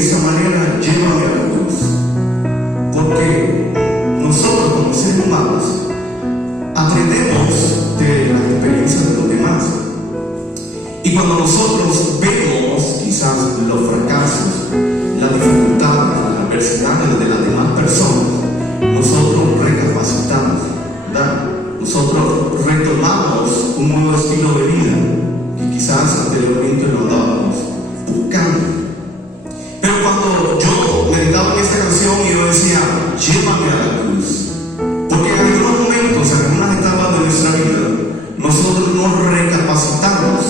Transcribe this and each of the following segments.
esta manera: llévame a la cruz. Porque nosotros como seres humanos aprendemos de las experiencias de los demás. Y cuando nosotros vemos quizás los fracasos, las dificultades, las adversidades de las demás personas, nosotros recapacitamos, ¿verdad? Nosotros retomamos un nuevo estilo de vida que quizás anteriormente lo andábamos buscando. Pero cuando yo meditaba en esta canción y yo decía: llévame a la cruz, porque en algunos momentos, en algunas etapas de nuestra vida, nosotros nos recapacitamos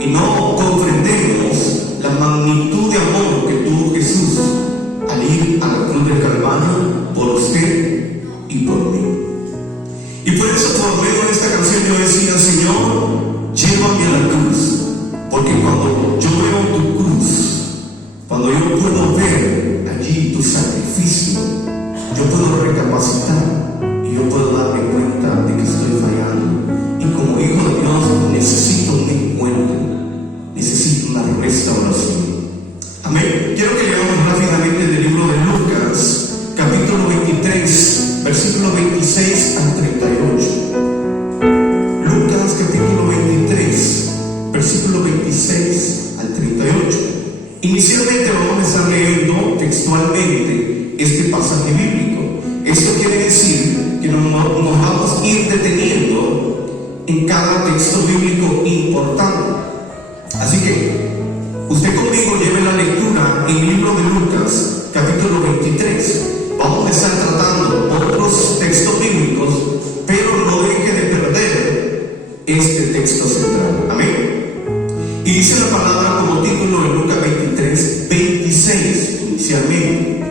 y no comprendemos la magnitud de amor que tuvo Jesús al ir a la cruz del Calvario por usted y por mí. Y por eso, por medio de esta canción, yo decía: Señor, llévame a la cruz, porque cuando yo veo tu cruz, cuando yo puedo ver allí tu sacrificio, yo puedo recapacitar y yo puedo darme cuenta de que estoy fallando. Y como hijo de Dios necesito un encuentro, necesito una restauración. Amén. Quiero que leamos rápidamente del libro de Lucas, capítulo 23, versículo 26 al 38. Lucas, capítulo 23, versículo 26 al 38. Inicialmente vamos a estar leyendo textualmente este pasaje bíblico. Esto quiere decir que nos vamos a ir deteniendo en cada texto bíblico importante. Así que usted conmigo lleve la lectura en el libro de Lucas, capítulo 23. Vamos a estar tratando otros textos bíblicos, pero no deje de perder este texto central. Amén. Y dice la palabra como título en Lucas 23, 26, inicialmente: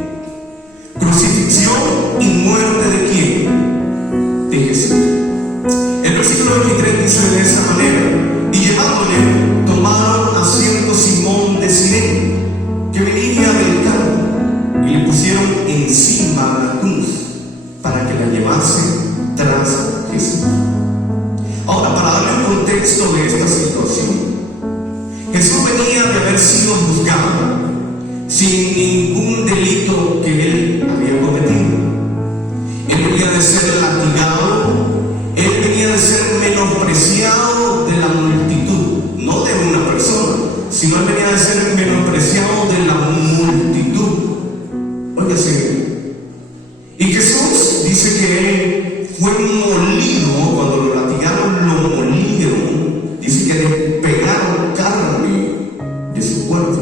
crucifixión y muerte ¿de quién? De Jesús. El versículo 23 dice de esa manera: y llevándole, tomaron a cierto Simón de Cirene, que venía del campo, y le pusieron encima la cruz para que la llevase tras Jesús. Ahora, para darle un contexto de esta situación, Jesús venía de haber sido juzgado sin ningún delito que él había cometido. Él venía de ser latigado, él venía de ser menospreciado de la multitud, no de una persona, sino él venía de ser menospreciado de la multitud. Óigase, y Jesús dice que él fue molido. Cuando lo latigaron, lo molieron. Dice que despegaron carne de su cuerpo,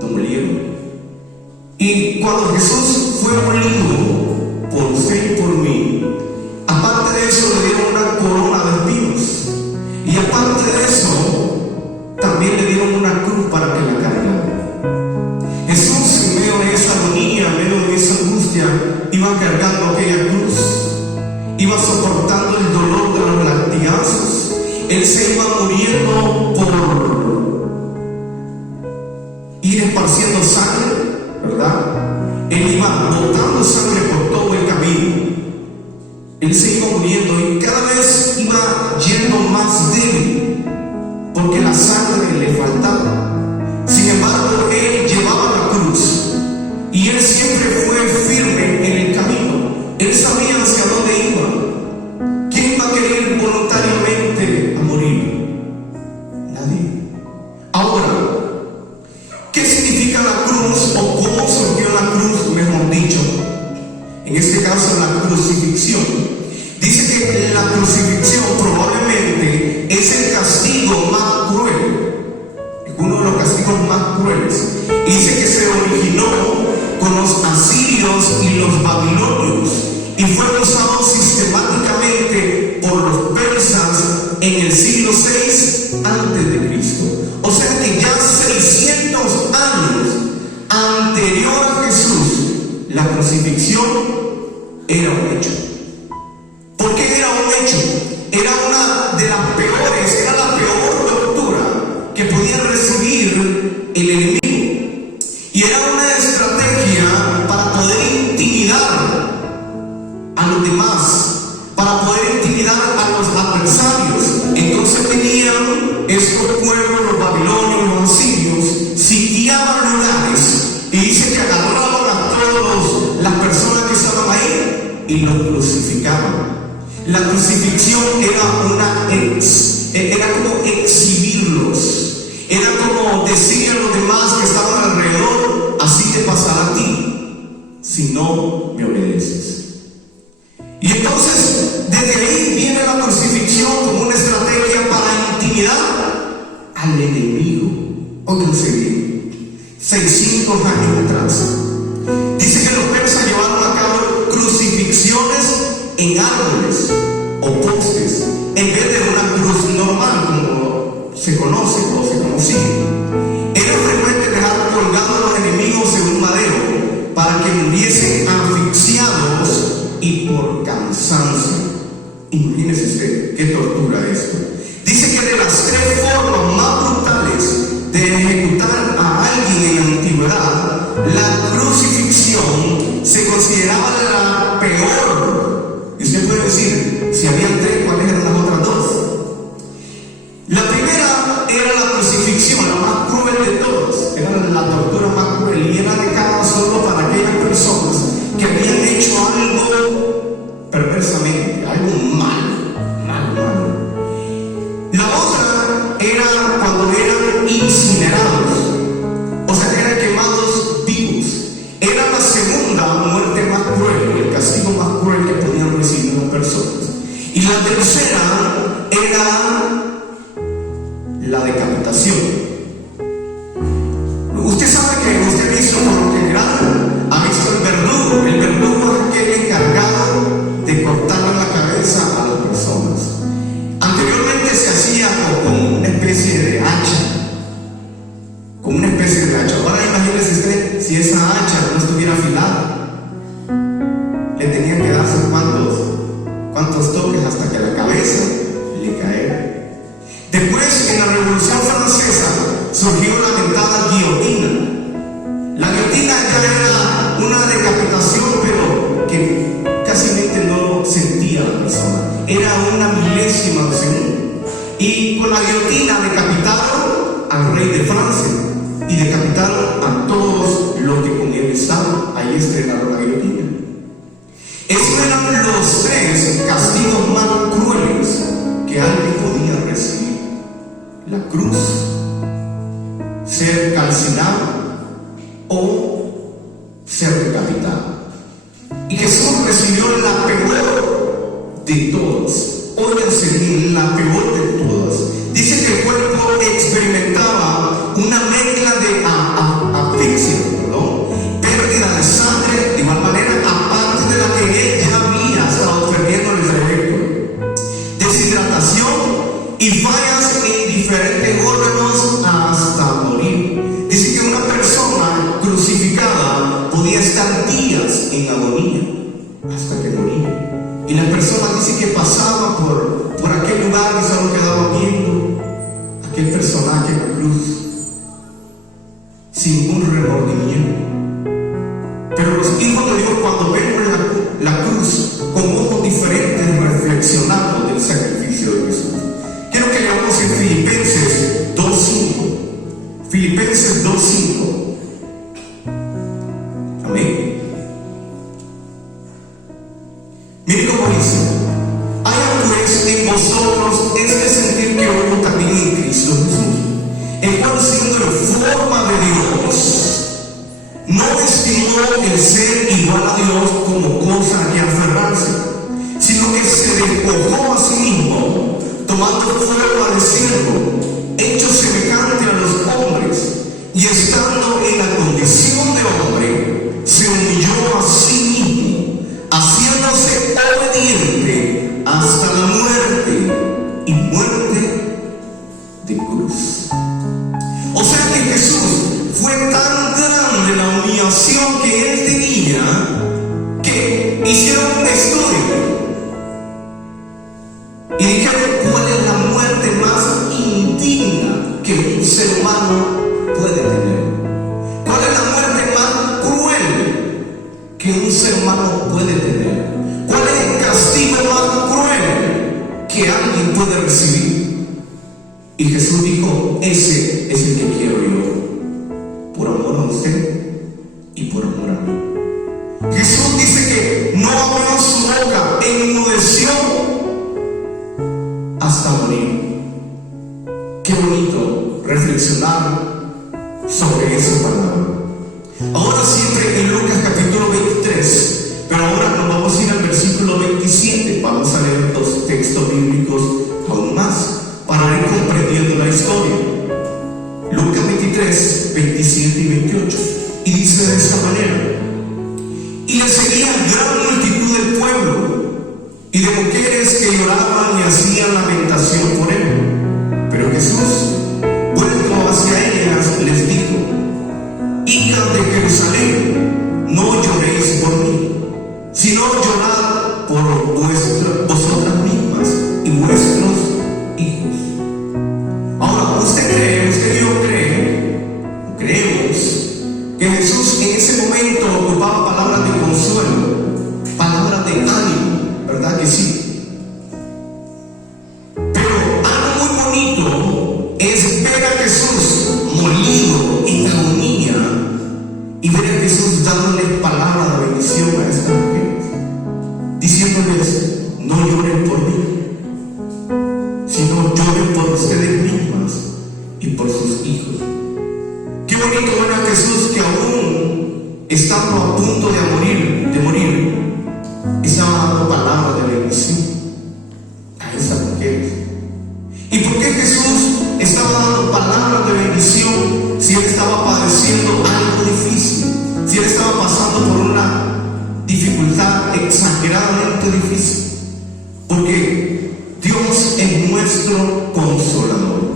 lo molieron. Y cuando Jesús fue molido por usted y por mí, aparte de eso le dieron una corona de espinos, y aparte de eso también le dieron una cruz para que la cargara. Jesús, en medio de esa agonía, en medio de esa angustia, iba cargando aquella cruz, iba soportando el dolor de los latigazos. Él se iba muriendo por ir esparciendo sangre, ¿verdad? Él iba botando sangre por todo el camino. Él se iba muriendo y cada vez iba yendo más débil, porque la sangre le faltaba. Sin embargo, él llevaba la cruz y él siempre fue firme en el camino. Él sabía hacia dónde iba. ¿Quién va a querer ir voluntariamente a morir? Nadie. Ahora, ¿qué significa la cruz, o cómo surgió la cruz, mejor dicho? En este caso, la crucifixión. Dice que la crucifixión probablemente es el castigo más cruel, es uno de los castigos más crueles. Dice que se originó con los asirios y los babilonios y fue usado sistemáticamente por los persas en el siglo VI antes de Cristo. O sea que ya 600 años anterior a Jesús, la crucifixión era un hecho. ¿Por qué era un hecho? Era una de las peores, era la peor tortura que podía recibir el enemigo. Y era una estrategia para poder intimidar a los demás, para poder intimidar a los adversarios. Entonces venían estos pueblos, los babilonios, los asirios, sitiaban lugares y lo crucificaban. La crucifixión era como exhibirlos, era como decir a los demás que estaban alrededor: así te pasará a ti si no me obedeces. Y entonces desde ahí viene la crucifixión como una estrategia para intimidar al enemigo. Óiganse bien, 600 años atrás, dice que los persas llevaron a cabo crucifixiones en árboles o postes, en vez de una cruz normal como se conoce o se conocía. Era frecuente dejar colgados a los enemigos en un madero para que muriesen asfixiados y por cansancio. Imagínese usted qué tortura esto. Dice que de las 3 formas más brutales de ejecutar a alguien en la antigüedad, la crucifixión se consideraba la peor. Y usted puede decir, si habían 3, ¿cuáles eran las otras 2? La primera era la crucifixión, la más cruel de todas. Era la tortura más cruel y era dedicada solo para aquellas personas que habían hecho algo perversamente, algo malo. La otra era cuando eran incinerados, o sea, eran quemados vivos. Era la segunda muerte más cruel, el castigo más cruel que podían recibir las personas. Y la tercera era la decapitación. Usted sabe que usted ha visto, por lo general, ha visto el verdugo. El verdugo es aquel encargado de cortarle la cabeza a las personas. Anteriormente se hacía con una especie de hacha. Ahora imagínese usted si esa hacha no estuviera afilada. Le tenían que darse cuantos toques hasta que la cabeza le caera. Después, en la Revolución Francesa, surgió la mentada guillotina. La guillotina ya era una decapitación, pero que casi no sentía la persona. Era una milésima de segundo. Y con la guillotina decapitaron al rey de Francia y decapitaron a todos los que con él estaban. Ahí estrenaron la guillotina. Esos eran los 3 castigos más crueles que alguien podía recibir: la cruz, ser calcinado o ser decapitado. Y Jesús recibió la peor de todas. Óiganse bien, la peor de todas. Dice que el cuerpo experimentaba una mezcla de asfixia, pérdida de sangre, de igual manera, aparte de la que él ya había estado perdiendo en el trayecto, deshidratación y fallas en diferentes órganos hasta morir. Dice que una persona crucificada podía estar días en agonía hasta que moría. Y la persona dice que pasaba por aquel lugar y solo quedaba viendo aquel personaje en la cruz sin ningún remordimiento. Pero los hijos de Dios, cuando vemos la cruz con ojos diferentes, reflexionando del sacrificio de Jesús. Quiero que leamos en Filipenses 2:5. Filipenses 2:5. Amén. Mire cómo dice: haya pues en vosotros este sentir que hubo también en Cristo Jesús, el cual siendo en forma de Dios, no estimó el ser igual a Dios como cosa a que aferrarse, sino que se despojó a sí mismo, tomando forma de siervo, hecho semejante a los hombres, y estando en la condición de hombre, se humilló a sí mismo, haciéndose obediente hasta la muerte, y muerte de cruz. O sea que Jesús fue tan grande la humillación que él tenía, que hicieron un estudio y dijeron: ¿cuál es la muerte más indigna que un ser humano puede tener? ¿Cuál es la muerte más cruel que un ser humano puede tener? ¿Cuál es el castigo más cruel que alguien puede recibir? Y Jesús dijo: ese es el que quiero yo, por amor a usted y por amor a mí. Jesús dice que no amó su de esa palabra. Ahora siempre en Lucas capítulo 23, pero ahora nos vamos a ir al versículo 27. Vamos a leer dos textos bíblicos aún más para ir comprendiendo la historia. Lucas 23, 27 y 28. Y dice de esta manera: y le seguía gran multitud del pueblo y de mujeres que lloraban y hacían lamentación por él. Pero Jesús, vuelto hacia ellas, les dijo: hijas de Jerusalén, no lloréis por mí, sino llorad por vosotras mismas y vuestros hijos. Ahora, usted y yo creemos que Jesús en ese momento ocupaba palabras de consuelo, palabras de ánimo, ¿verdad que sí? Pero algo muy bonito es ver a Jesús molido en agonía y ver a Jesús dándoles palabras de bendición a estas mujeres, diciéndoles: no lloren por mí, sino lloren por ustedes mismas y por sus hijos. Qué bonito ver a Jesús que aún estando a punto de morir, estaba dando palabras de bendición a esas mujeres. ¿Y por qué Jesús estaba dando palabras de bendición si él estaba padeciendo algo difícil? Si él estaba pasando por una dificultad exageradamente difícil. Porque Dios es nuestro consolador.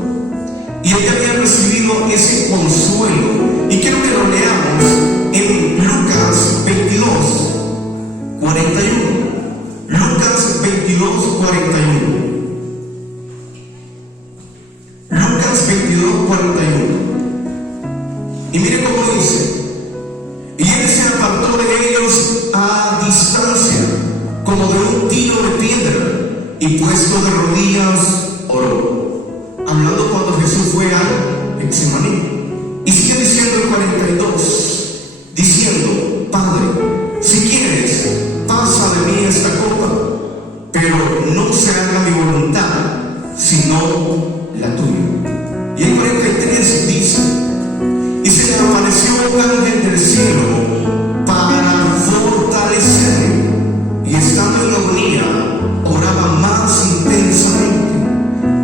Y él había recibido ese consuelo. Y quiero que lo leamos en Lucas 22, 41. Lucas 22, 41. Lucas 22, 41. Y mire cómo dice: y él se apartó de ellos a distancia, como de un tiro de piedra, y puesto de rodillas oró. Hablando cuando Jesús fue a Getsemaní. Y sigue diciendo el 42, diciendo: Padre, si quieres, pasa de mí esta copa, pero no se haga mi voluntad, sino la tuya. Y el 43 dice: y se le apareció un ángel del cielo para fortalecerle, y estando en agonía, oraba más intensamente,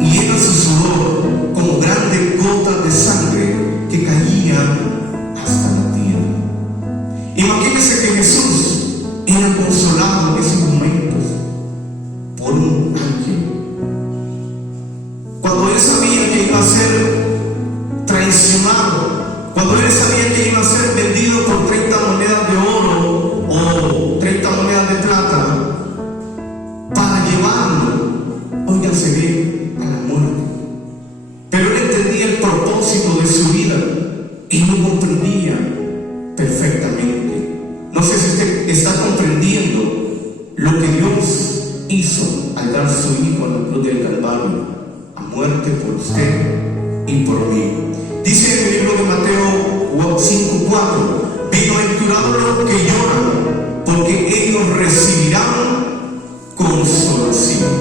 y era su sudor como grandes gotas de sangre que caían hasta la tierra. Imagínense que Jesús era consolado en esos momentos por un ángel. Cuando él sabía que iba a ser traicionado, cuando él sabía que iba a ser vendido por 30 monedas de oro o 30 monedas de plata para llevarlo, óiganse bien, a la muerte. Pero él entendía el propósito de su vida y lo comprendía perfectamente. No sé si usted está comprendiendo lo que Dios hizo al dar su Hijo a la cruz del Calvario, a muerte por usted y por mí. Dice en el libro de Mateo 5:4: bienaventurados los que lloran, porque ellos recibirán consolación.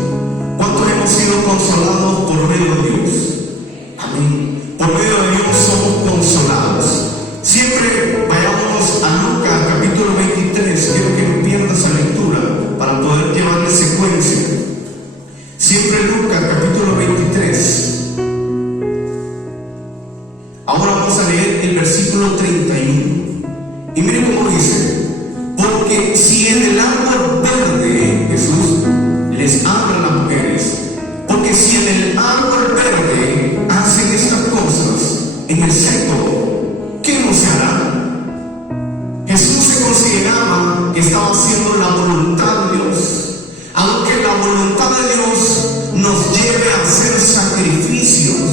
¿Cuántos hemos sido consolados por medio de Dios? Amén. Por medio de Dios somos consolados. Siempre vayamos a Lucas capítulo 23. Quiero que no pierdas esa lectura para poder llevarle secuencia. Siempre Lucas capítulo 23. Ahora vamos a leer el versículo 31. Y miren cómo dice: porque si en el árbol verde, Jesús les habla a las mujeres, porque si en el árbol verde hacen estas cosas, en el seco, ¿qué no se hará? Jesús se consideraba que estaba haciendo la voluntad de Dios, aunque la voluntad de Dios nos lleve a hacer sacrificios,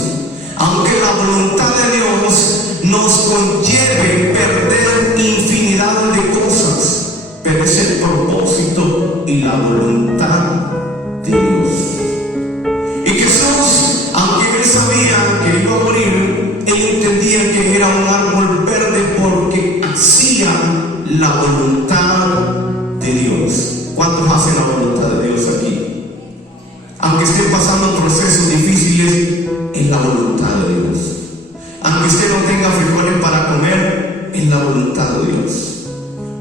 aunque la voluntad de Dios nos conlleve perder infinidad de cosas, pero es el propósito y la voluntad de Dios. Y Jesús, aunque él sabía que iba a morir, él entendía que era un árbol verde porque hacía la voluntad de Dios. ¿Cuántos hacen la voluntad de Dios aquí? Aunque estén pasando procesos difíciles, es la voluntad de Dios. Aunque usted no tenga frijoles pone para comer en la voluntad de Dios.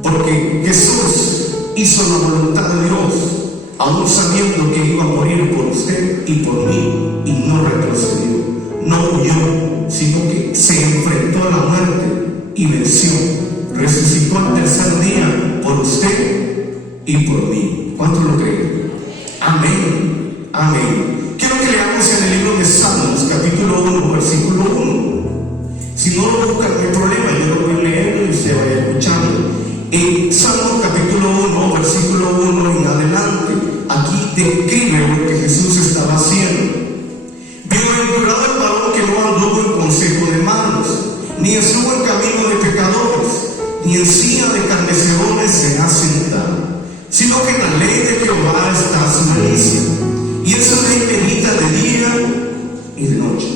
Porque Jesús hizo la voluntad de Dios, aún sabiendo que iba a morir por usted y por mí, y no retrocedió, no huyó, sino que se enfrentó a la muerte y venció. Resucitó al tercer día por usted y por mí. ¿Cuántos lo creen? Amén, amén. Quiero que leamos en el libro de Salmos, capítulo 1, versículo 1. Si no lo buscan, no hay problema, yo lo voy leyendo y usted vaya escuchando. En Salmos capítulo 1, versículo 1 en adelante, aquí describe lo que Jesús estaba haciendo. Bienaventurado el varón que no anduvo en consejo de malos, ni estuvo en camino de pecadores, ni en silla de escarnecedores se ha sentado, sino que en la ley de Jehová está su delicia, y esa ley medita de día y de noche.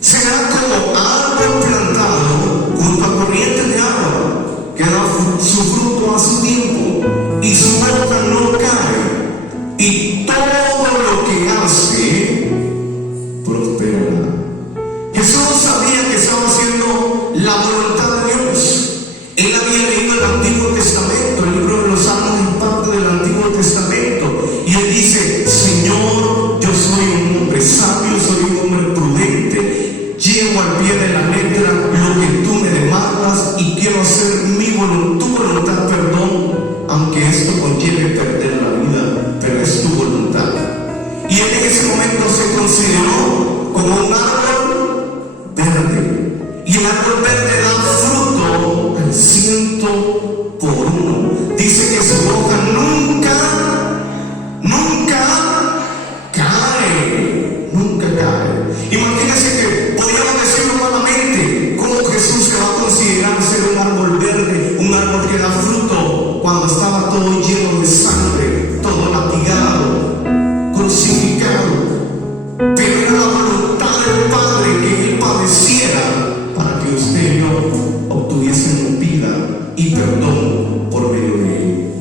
Será como árbol plantado junto a corrientes de agua, que da su fruto a su tiempo, y su hoja no cae, y todo lo que hace prosperará. Jesús sabía que estaba haciendo la voluntad de Dios. Él había leído el Antiguo Testamento, el libro de los Salmos es parte del Antiguo Testamento, y él dice: Señor, yo soy un hombre sabio, soy un hombre prudente, llevo al pie de la letra lo que tú me demandas y quiero hacer tu voluntad, perdón, aunque esto conlleve perder la vida, pero es tu voluntad. Y él en ese momento se consideró como un árbol verde, y el árbol verde da fruto al 100%. Dice que su hoja nunca cae, nunca cae. Imagínense que podríamos decirlo malamente, ¿cómo Jesús se va a considerar ser un árbol verde, un árbol que da fruto, cuando estaba todo lleno de sangre, todo latigado, crucificado? Pero era la voluntad del Padre que Él padeciera para que usted y yo obtuviésemos vida y perdón por medio de Él.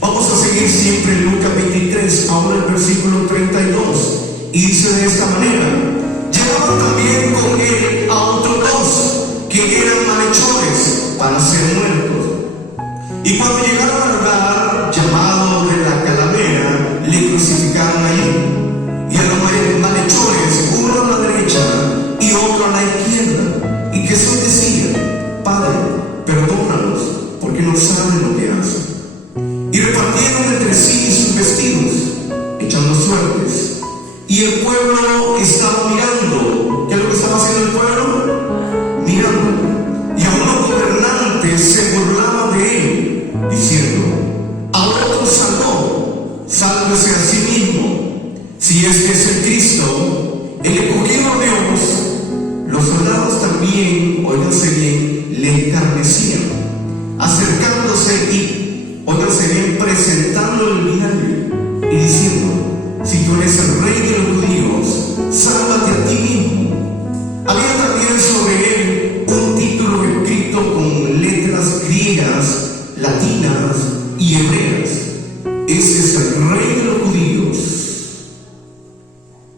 Vamos a seguir siempre en Lucas 23, ahora el versículo 32, y dice de esta manera: llevaban también con Él a otros dos que eran malhechores para ser muertos. Y cuando llegaron al lugar llamado de la Calavera, le crucificaron allí. Y a los malhechores, uno a la derecha y otro a la izquierda. Y Jesús decía: Padre, perdónalos, porque no saben lo que hacen. Y repartieron entre sí sus vestidos, echando suertes. Y el pueblo estaba mirando. ¿Qué es lo que estaba haciendo el pueblo? Mirando. Y a unos gobernantes se burlaban de él, diciendo: a otro salvó, sálvese a sí mismo. Si este es el Cristo, el escogido de Dios. Los soldados también, óiganse bien, le escarnecían, acercándose y, óiganse bien, presentando el vinagre y diciendo: si tú eres el rey de los judíos, sálvate a ti mismo. Había también sobre él un título escrito con letras griegas, latinas y hebreas: ese es el rey de los judíos.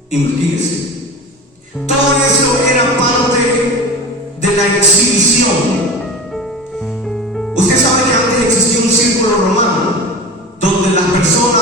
Imagínense, todo eso era parte de la exhibición. Usted sabe que antes existía un círculo romano donde las personas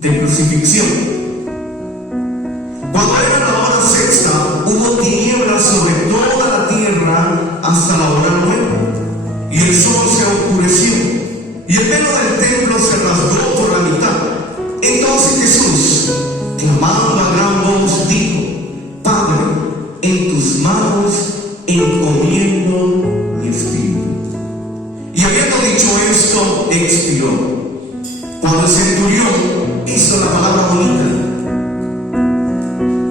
de crucifixión. Cuando era la hora sexta, hubo tinieblas sobre toda la tierra hasta la hora 9, y el sol se oscureció, y el velo del templo se rasgó por la mitad. Entonces Jesús, clamando a gran voz, dijo: Padre, en tus manos encomiendo mi espíritu. Y habiendo dicho esto, expiró. Cuando el centurión hizo la palabra bonita.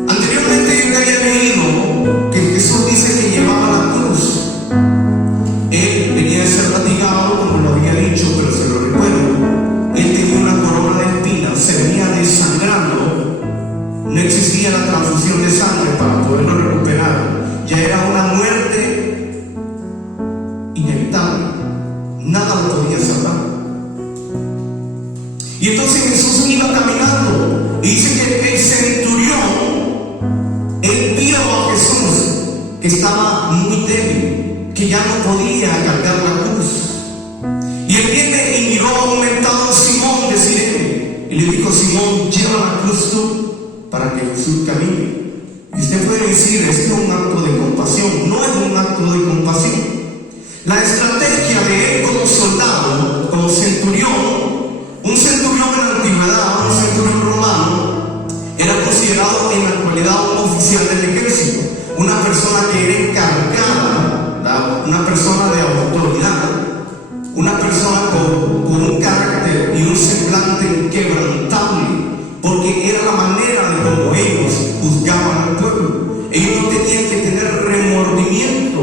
Anteriormente yo había leído que Jesús dice que llevaba la cruz. Él venía de ser latigado, como lo había dicho, pero se lo recuerdo. Él tenía una corona de espinas, se venía desangrando. No existía la transfusión de sangre para poderlo recuperar. Ya era una muerte inevitable. Nada lo podía salvar. Y entonces Jesús iba caminando. Y dice que el centurión, él vio a Jesús que estaba muy débil, que ya no podía cargar la cruz. Y él viene y miró aumentado a Simón de Cirene. Y le dijo: Simón, lleva la cruz tú para que Jesús camine. Y usted puede decir: esto es un acto de compasión. No es un acto de compasión. La estrategia de él como soldado, como centurión, un centurión en la antigüedad, un centurión romano, era considerado en la actualidad un oficial del ejército, una persona que era encargada, una persona de autoridad, una persona con un carácter y un semblante inquebrantable, porque era la manera de cómo ellos juzgaban al pueblo. Ellos no tenían que tener remordimiento.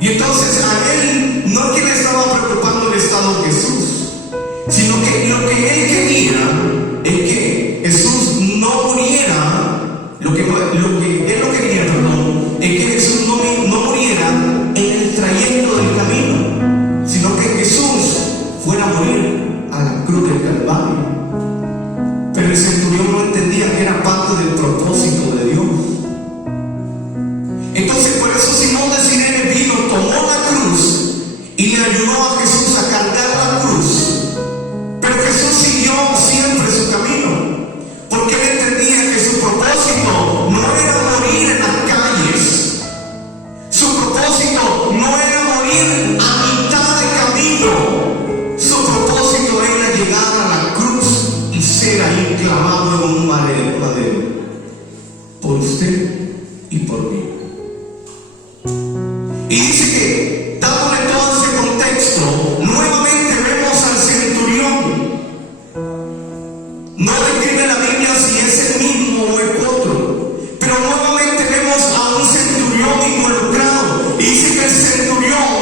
Y entonces a él no es que le estaba preocupando el estado de Jesús, sino que lo que él quería es que Jesús no muriera. Lo que él no quería, perdón, es que Jesús no muriera en el trayecto del camino, sino que Jesús fuera a morir a la cruz del Calvario. Pero el centurión no entendía que era parte del propósito de Dios. Entonces por eso Simón de Cirene vino, tomó la cruz y le ayudó a Jesús a cargar la cruz. Pero Jesús siguió siempre su camino, porque él entendía que su propósito no era morir en las calles. Su propósito no era morir a mitad de camino. Su propósito era llegar a la cruz y ser ahí clavado en un madero por usted y por mí. Y dice que, dándole todo ese contexto, nuevamente vemos al centurión. No describe la Biblia si es el mismo o es otro, pero nuevamente vemos a un centurión involucrado. Y dice que el centurión,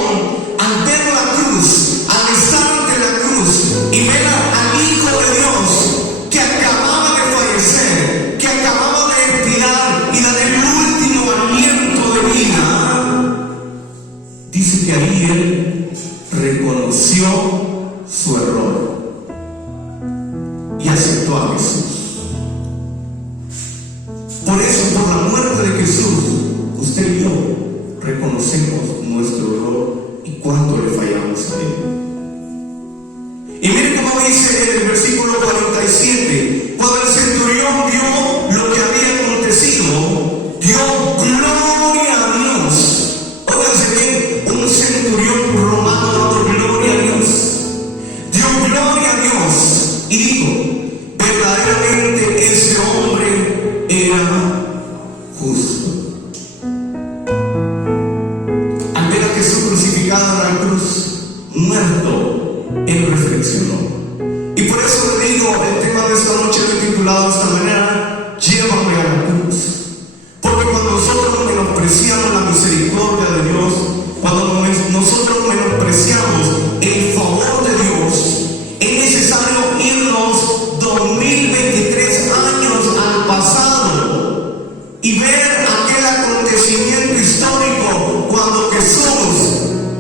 al ver la cruz, al estar ante la cruz y ver al Hijo de Dios que acababa de fallecer, que acababa de expirar y dar el último aliento de vida, dice que ahí él reconoció su error y aceptó a Jesús. Por eso, por la muerte de Jesús, usted y yo reconocemos nuestro error y cuánto le fallamos a él. Y mire cómo dice en el versículo 47: cuando el centurión vio lo que había acontecido, dio gloria a Dios. Óiganse bien, un centurión romano dio gloria a Dios. Dio gloria a Dios y dijo: verdaderamente ese hombre era justo. Al ver a Jesús crucificado en la cruz, muerto, él reflexionó. Y por eso le digo, el tema de esta noche lo he titulado de esta manera: llévame a la cruz. Porque cuando nosotros menospreciamos la misericordia de Dios, cuando nosotros menospreciamos el favor de Dios, es necesario irnos 2023 años al pasado y ver aquel acontecimiento histórico cuando Jesús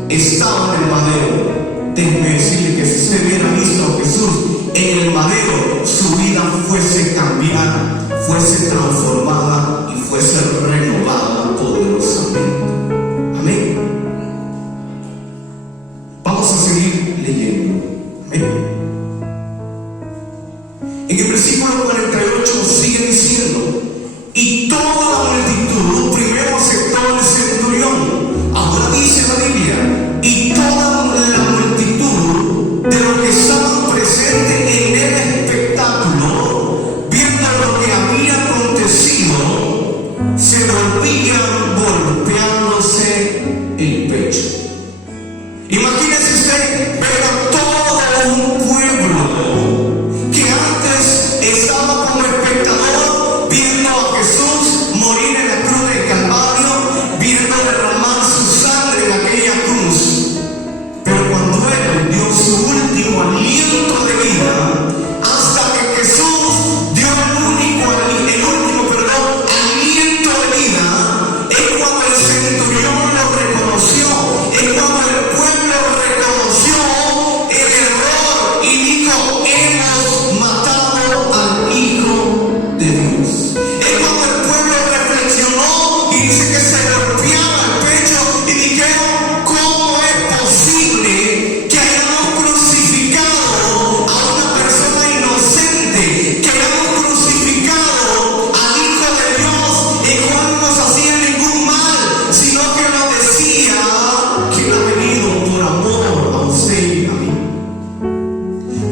estaba en el madero. Déjeme decirle que si usted hubiera visto a Jesús en el madero, su vida fuese cambiada, fuese transformada y fuese renovada poderosamente. Amén. Vamos a seguir leyendo. Amén. En el versículo 48 sigue diciendo: y toda la multitud primero aceptó el centurión. Ahora dice la Biblia: y toda la multitud de los que estaban presentes en el espectáculo, viendo lo que había acontecido, se volvían golpeándose el pecho. Imagínese usted ver a todo un pueblo que antes estaba como espectador viendo a Jesús morir en la cruz del Calvario, viendo derramar su sangre en aquella cruz. Pero cuando Él dio su último aliento de vida, hasta que Jesús dio el último aliento de vida, es cuando el centurión lo reconoció, es cuando el pueblo reconoció el error y dijo: hemos matado al Hijo de Dios. Es cuando el pueblo reflexionó y dice que se golpeaba el pecho y dijeron: ¿cómo es posible que hayamos crucificado a una persona inocente, que hayamos crucificado al Hijo de Dios, el cual no nos hacía ningún mal, sino que nos decía que Él ha venido por amor a usted y a mí?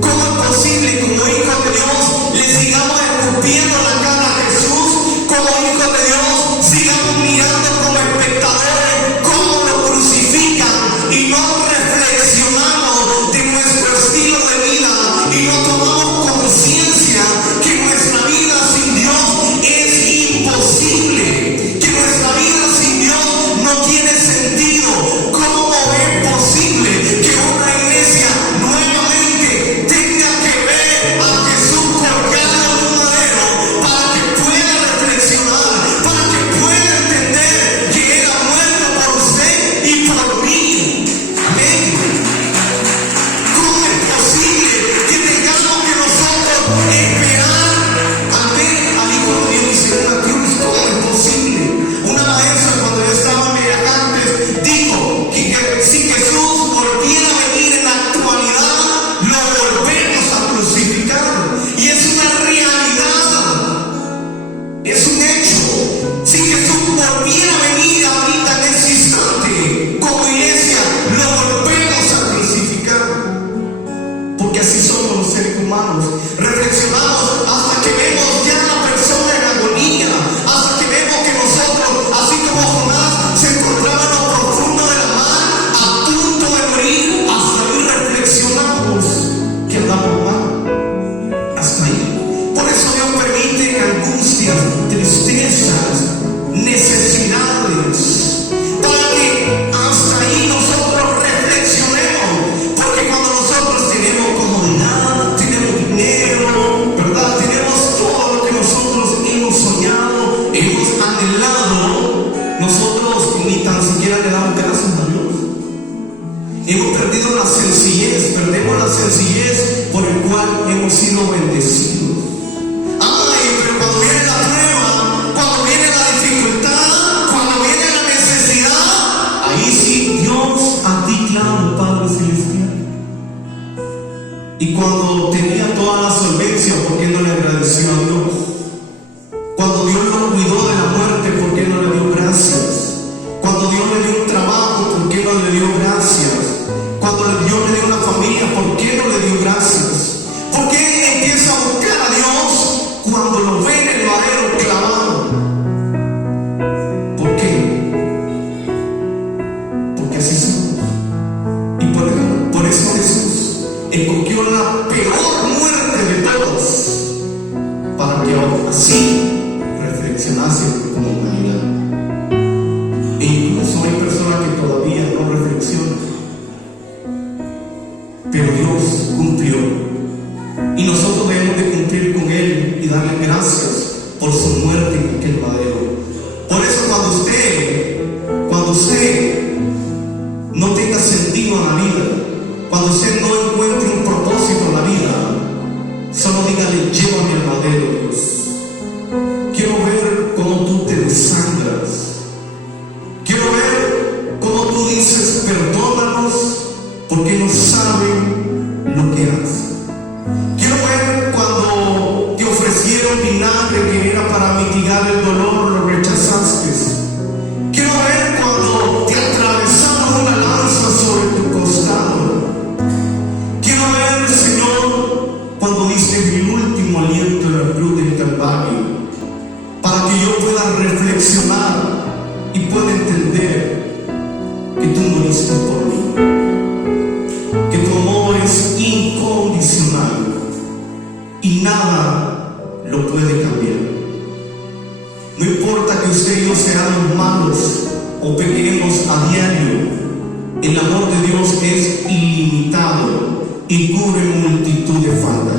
¿Cómo es posible que como Hijo de Dios le sigamos escupiendo la cara a Jesús? Como Hijo de Dios sigamos mirando como espectadores cómo lo crucifican y no reflexionamos de nuestro estilo de vida y no tomamos conciencia que nuestra vida sin Dios es imposible, que nuestra vida sin Dios no tiene sentido? ¿Cómo es posible que una iglesia nuevamente tenga que ver a Jesús colgado en un madero para que pueda reflexionar, para que pueda entender que Él ha muerto por usted y por mí? Amén. ¿Cómo es posible que tengamos que nosotros esperar a ver al Hijo de Dios en una cruz? ¿Cómo es posible? Una maestra, cuando yo estaba en Viajantes, dijo que si Jesús volviera a venir en la actualidad, lo volvemos a crucificar. Y es una realidad, es un hecho. Si Jesús volviera a venir ahorita en ese instante, como iglesia, lo volvemos a crucificar. Porque así somos los seres humanos. Reflexionamos hasta que vemos ya a la persona en agonía, hasta que vemos que nosotros, así como Jonás se encontraba en lo profundo de la mar, a punto de morir, hasta ahí reflexionamos que andamos mal. Hasta ahí. Por eso Dios permite angustias, tristezas, necesidades, para que hasta ahí nosotros reflexionemos. Porque cuando nosotros tenemos comodidad, tenemos dinero, ¿verdad? Tenemos todo lo que nosotros hemos soñado, hemos anhelado, nosotros ni tan siquiera le damos gracias a Dios. Hemos perdido la sencillez, perdemos la sencillez por el cual hemos sido bendecidos. Ay, pero cuando viene la prueba, cuando viene la dificultad, cuando viene la necesidad, ahí sí, Dios, a ti clamo, Padre Celestial. Y cuando tenía toda la solvencia, ¿por qué no le agradeció a Dios? Cuando Dios lo cuidó de la muerte, ¿por qué no le dio gracias? Cuando Dios le dio un trabajo, ¿por qué no le dio gracias? Cuando Dios le dio una familia, ¿por qué no le dio gracias? ¿Por qué empieza a buscar a Dios cuando lo ve en el madero clavado? ¿Por qué? Porque así somos. Y por eso Jesús escogió la peor muerte de todas, para que así reflexionase como humanidad. E incluso hay personas que todavía no reflexionan, pero Dios cumplió, y nosotros debemos de cumplir con Él y darle gracias por su muerte en aquel madero. Por eso cuando usted no tenga sentido en la vida, cuando usted no encuentre un propósito en la vida, solo dígale: llévame al madero, Dios. Quiero ver cómo tú te desangras. Quiero ver cómo tú dices: perdónanos, porque no saben lo que hacen. Quiero ver cuando era para mitigar el dolor, lo rechazaste. Quiero ver cuando te atravesaron una lanza sobre tu costado. Quiero ver, Señor, cuando diste mi último aliento en la cruz del Calvario, para que yo pueda reflexionar y pueda entender que tú moriste por mí, que tu amor es incondicional y nada lo puede cambiar. No importa que usted y yo seamos malos o pequemos a diario, el amor de Dios es ilimitado y cubre multitud de faltas.